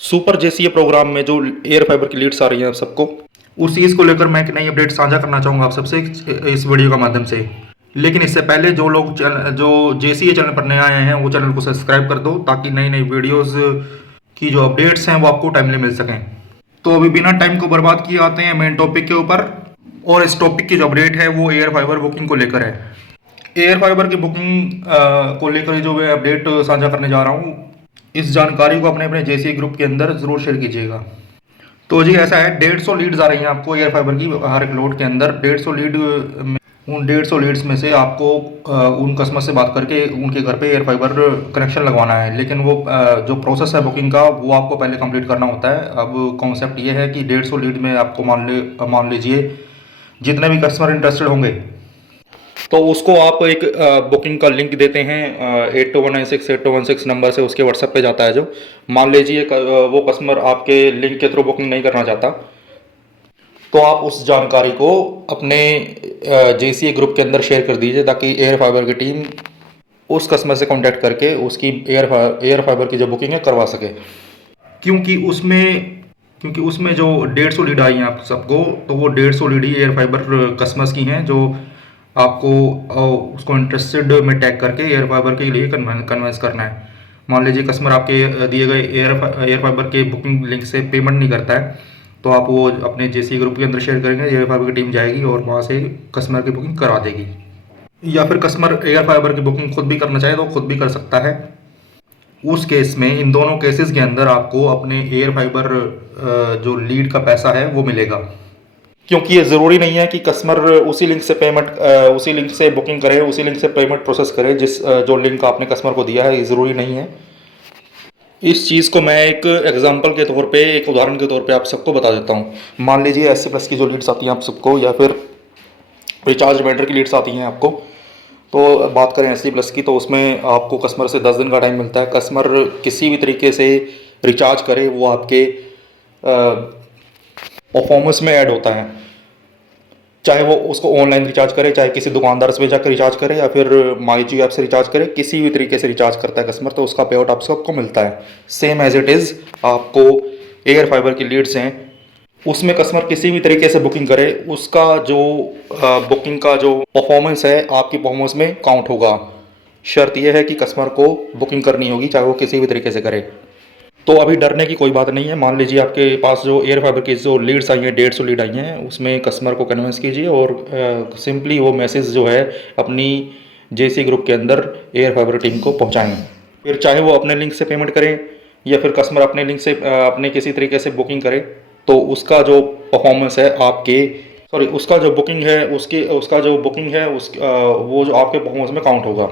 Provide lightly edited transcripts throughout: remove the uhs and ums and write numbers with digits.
Super JCA programme में जो air fibre की लीड्स आ रही हैं आप सबको, उस चीज़ को लेकर मैं एक नई अपडेट साझा करना चाहूँगा आप सबसे इस वीडियो के माध्यम से। लेकिन इससे पहले जो लोग जो जेसीए चैनल पर नए आए हैं वो चैनल को सब्सक्राइब कर दो ताकि नई नई वीडियोस की जो अपडेट्स हैं वो आपको टाइमली मिल सकें। तो अभी बिना टाइम को बर्बाद किए आते हैं मेन टॉपिक के ऊपर। और इस टॉपिक की जो अपडेट है वो एयर फाइबर बुकिंग को लेकर है। एयर फाइबर की बुकिंग को लेकर जो मैं अपडेट साझा करने जा रहा हूँ, इस जानकारी को अपने अपने जेसी ग्रुप के अंदर ज़रूर शेयर कीजिएगा। तो जी ऐसा है, 150 लीड्स आ रही हैं आपको एयर फाइबर की हर एक लोड के अंदर। 150 लीड में, उन 150 लीड्स में से आपको उन कस्टमर से बात करके उनके घर पे एयर फाइबर कनेक्शन लगवाना है। लेकिन वो जो प्रोसेस है बुकिंग का वो आपको पहले कंप्लीट करना होता है। अब कॉन्सेप्ट ये है कि 150 लीड में आपको मान लीजिए जितने भी कस्टमर इंटरेस्टेड होंगे तो उसको आप एक बुकिंग का लिंक देते हैं 82196816 नंबर से, उसके व्हाट्सएप पे जाता है। जो मान लीजिए वो कस्टमर आपके लिंक के थ्रू बुकिंग नहीं करना चाहता तो आप उस जानकारी को अपने जेसीए ग्रुप के अंदर शेयर कर दीजिए ताकि एयर फाइबर की टीम उस कस्टमर से कांटेक्ट करके उसकी एयर फाइबर की जो बुकिंग है करवा सके। क्योंकि उसमें जो 150 लीड आई हैं आप सबको, तो वो 150 लीड ही एयर फाइबर कस्टमर्स की हैं जो आपको उसको इंटरेस्टेड में टैग करके एयर फाइबर के लिए कन्वेंस करना है। मान लीजिए कस्टमर आपके दिए गए एयर फाइबर के बुकिंग लिंक से पेमेंट नहीं करता है तो आप वो अपने जेसी ग्रुप के अंदर शेयर करेंगे, एयर फाइबर की टीम जाएगी और वहाँ से कस्टमर की बुकिंग करा देगी। या फिर कस्टमर एयर फाइबर की बुकिंग खुद भी करना चाहे तो खुद भी कर सकता है। उस केस में, इन दोनों केसेस के अंदर आपको अपने एयर फाइबर जो लीड का पैसा है वो मिलेगा। क्योंकि ये ज़रूरी नहीं है कि कस्टमर उसी लिंक से बुकिंग करे, उसी लिंक से पेमेंट प्रोसेस करे जो लिंक आपने कस्टमर को दिया है, ये ज़रूरी नहीं है। इस चीज़ को मैं एक एग्जांपल के तौर पे, एक उदाहरण के तौर पे आप सबको बता देता हूँ। मान लीजिए एससी प्लस की जो लीड्स आती हैं आप सबको, या फिर रिचार्ज रिमाइंडर की लीड्स आती हैं आपको, तो बात करें एससी प्लस की तो उसमें आपको कस्टमर से 10 दिन का टाइम मिलता है। कस्टमर किसी भी तरीके से रिचार्ज करे वो आपके परफॉर्मेंस में ऐड होता है। चाहे वो उसको ऑनलाइन रिचार्ज करे, चाहे किसी दुकानदार से जाकर रिचार्ज करे, या फिर माई जी ऐप से रिचार्ज करे, किसी भी तरीके से रिचार्ज करता है कस्टमर तो उसका पे आउट आप सबको मिलता है। सेम एज इट इज़ आपको एयर फाइबर की लीड्स हैं, उसमें कस्टमर किसी भी तरीके से बुकिंग करे, उसका जो बुकिंग का जो परफॉर्मेंस है आपकी परफॉर्मेंस में काउंट होगा। शर्त यह है कि कस्टमर को बुकिंग करनी होगी, चाहे वो किसी भी तरीके से करे। तो अभी डरने की कोई बात नहीं है। मान लीजिए आपके पास जो एयर फाइबर की जो लीड्स आई हैं, 150 लीड आई हैं, उसमें कस्टमर को कन्विंस कीजिए और सिंपली वो मैसेज जो है अपनी जेसी ग्रुप के अंदर एयर फाइबर टीम को पहुंचाएं। फिर चाहे वो अपने लिंक से पेमेंट करें या फिर कस्टमर अपने लिंक से अपने किसी तरीके से बुकिंग करे, तो उसका जो परफॉर्मेंस है उसका जो बुकिंग है वो जो आपके परफॉर्मेंस में काउंट होगा।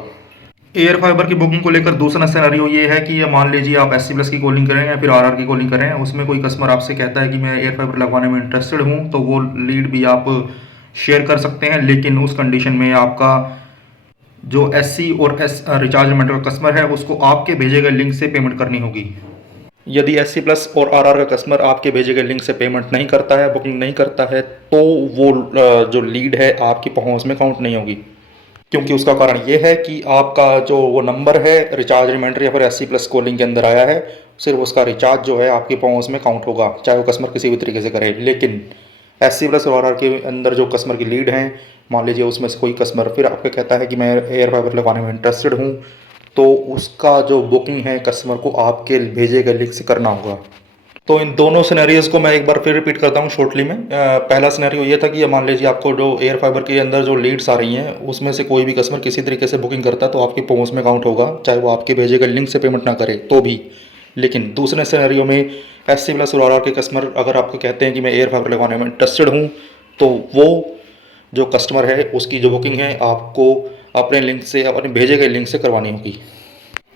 एयर फाइबर की बुकिंग को लेकर दूसरा सिनेरियो ये है कि मान लीजिए आप एससी प्लस की कॉलिंग करें या फिर आरआर की कॉलिंग करें, उसमें कोई कस्टमर आपसे कहता है कि मैं एयर फाइबर लगवाने में इंटरेस्टेड हूं, तो वो लीड भी आप शेयर कर सकते हैं। लेकिन उस कंडीशन में आपका जो एससी और रिचार्ज रिमाइंडर का कस्टमर है उसको आपके भेजे गए लिंक से पेमेंट करनी होगी। यदि एससी प्लस और आरआर का कस्टमर आपके भेजे गए लिंक से पेमेंट नहीं करता है, बुकिंग नहीं करता है, तो वो जो लीड है आपकी परफॉर्मेंस में काउंट नहीं होगी। क्योंकि उसका कारण ये है कि आपका जो वो नंबर है रिचार्ज रिमाइंडर या फिर एससी प्लस कॉलिंग के अंदर आया है, सिर्फ उसका रिचार्ज जो है आपकी परफॉर्मेंस में काउंट होगा, चाहे वो कस्टमर किसी भी तरीके से करे। लेकिन एससी प्लस और आरआर के अंदर जो कस्टमर की लीड हैं, मान लीजिए उसमें से कोई कस्टमर फिर आपको कहता है कि मैं एयर फाइबर लगवाने में इंटरेस्टेड हूँ, तो उसका जो बुकिंग है कस्टमर को आपके भेजे गए लिंक से करना होगा। तो इन दोनों सिनेरियोज को मैं एक बार फिर रिपीट करता हूँ शॉर्टली में। पहला सिनेरियो ये था कि मान लीजिए आपको जो एयर फाइबर के अंदर जो लीड्स आ रही हैं उसमें से कोई भी कस्टमर किसी तरीके से बुकिंग करता है तो आपकी परफॉर्मेंस में काउंट होगा, चाहे वो आपके भेजे गए लिंक से पेमेंट ना करे तो भी। लेकिन दूसरे सिनेरियो में एससी प्लस और आरआर के कस्टमर अगर आपको कहते हैं कि मैं एयर फाइबर लगवाने में इंटरेस्टेड हूँ, तो वो जो कस्टमर है उसकी जो बुकिंग है आपको अपने लिंक से, अपने भेजे गए लिंक से करवानी होगी।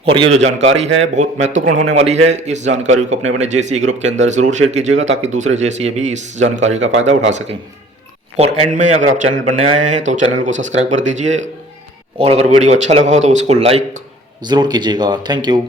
और ये जो जानकारी है बहुत महत्वपूर्ण होने वाली है। इस जानकारी को अपने अपने जेसीए ग्रुप के अंदर ज़रूर शेयर कीजिएगा ताकि दूसरे जेसीए भी इस जानकारी का फ़ायदा उठा सकें। और एंड में अगर आप चैनल पर नए आए हैं तो चैनल को सब्सक्राइब कर दीजिए, और अगर वीडियो अच्छा लगा हो तो उसको लाइक ज़रूर कीजिएगा। Thank you.